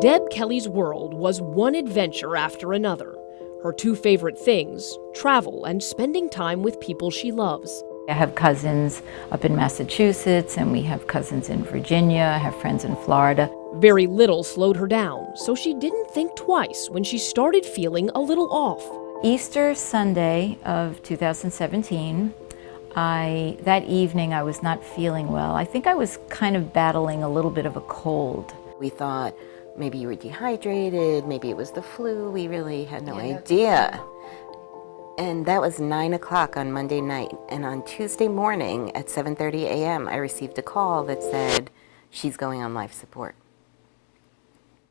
Deb Kelly's world was one adventure after another. Her two favorite things, travel and spending time with people she loves. I have cousins up in Massachusetts, and we have cousins in Virginia. I have friends in Florida. Very little slowed her down, so she didn't think twice when she started feeling a little off. Easter Sunday of 2017, that evening I was not feeling well. I think I was kind of battling a little bit of a cold. We thought maybe you were dehydrated, maybe it was the flu. We really had no idea. And that was 9 o'clock on Monday night. And on Tuesday morning at 7:30 a.m., I received a call that said she's going on life support.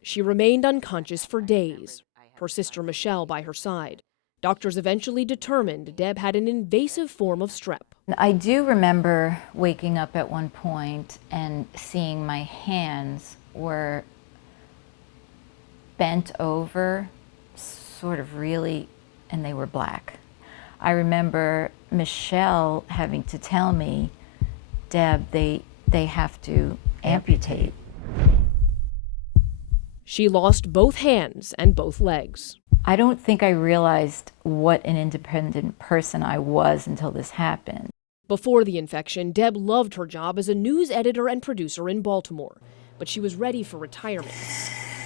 She remained unconscious for days, her sister Michelle by her side. Doctors eventually determined Deb had an invasive form of strep. I do remember waking up at one point and seeing my hands were bent over, sort of really, and they were black. I remember Michelle having to tell me, Deb, they have to amputate. She lost both hands and both legs. I don't think I realized what an independent person I was until this happened. Before the infection, Deb loved her job as a news editor and producer in Baltimore, but she was ready for retirement.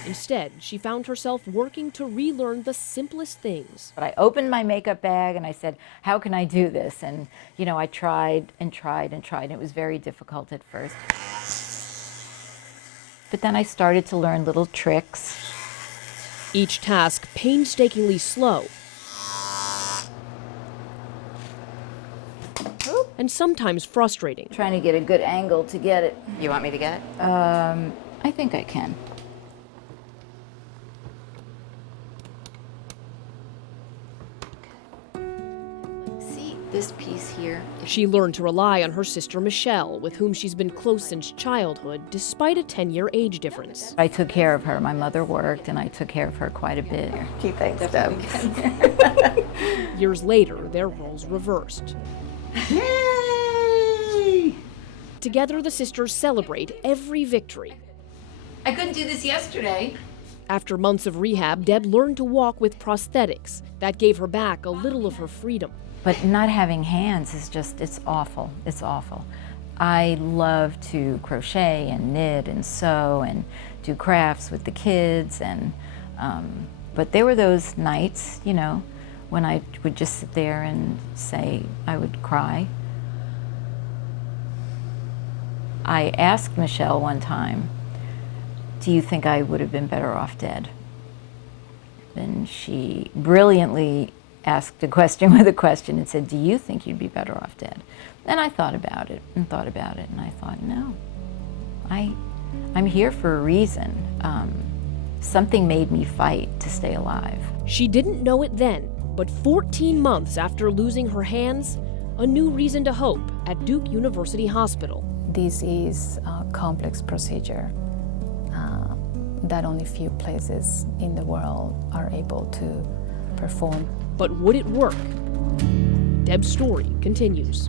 Instead, she found herself working to relearn the simplest things. But I opened my makeup bag and I said, how can I do this? And, you know, I tried and tried and tried. It was very difficult at first. But then I started to learn little tricks. Each task painstakingly slow. And sometimes frustrating. Trying to get a good angle to get it. You want me to get it? I think I can. See this piece here? She learned to rely on her sister Michelle, with whom she's been close since childhood, despite a 10-year age difference. I took care of her. My mother worked, and I took care of her quite a bit. Gee, thanks, Deb. Years later, their roles reversed. Yay! Together, the sisters celebrate every victory. I couldn't do this yesterday. After months of rehab, Deb learned to walk with prosthetics. That gave her back a little of her freedom. But not having hands is just, it's awful. It's awful. I love to crochet and knit and sew and do crafts with the kids. But there were those nights, you know, when I would just sit there and say, I would cry. I asked Michelle one time, do you think I would have been better off dead? And she brilliantly asked a question with a question and said, do you think you'd be better off dead? And I thought about it and thought about it, and I thought, no, I'm here for a reason. Something made me fight to stay alive. She didn't know it then, but 14 months after losing her hands, a new reason to hope at Duke University Hospital. This is a complex procedure that only few places in the world are able to perform. But would it work? Deb's story continues.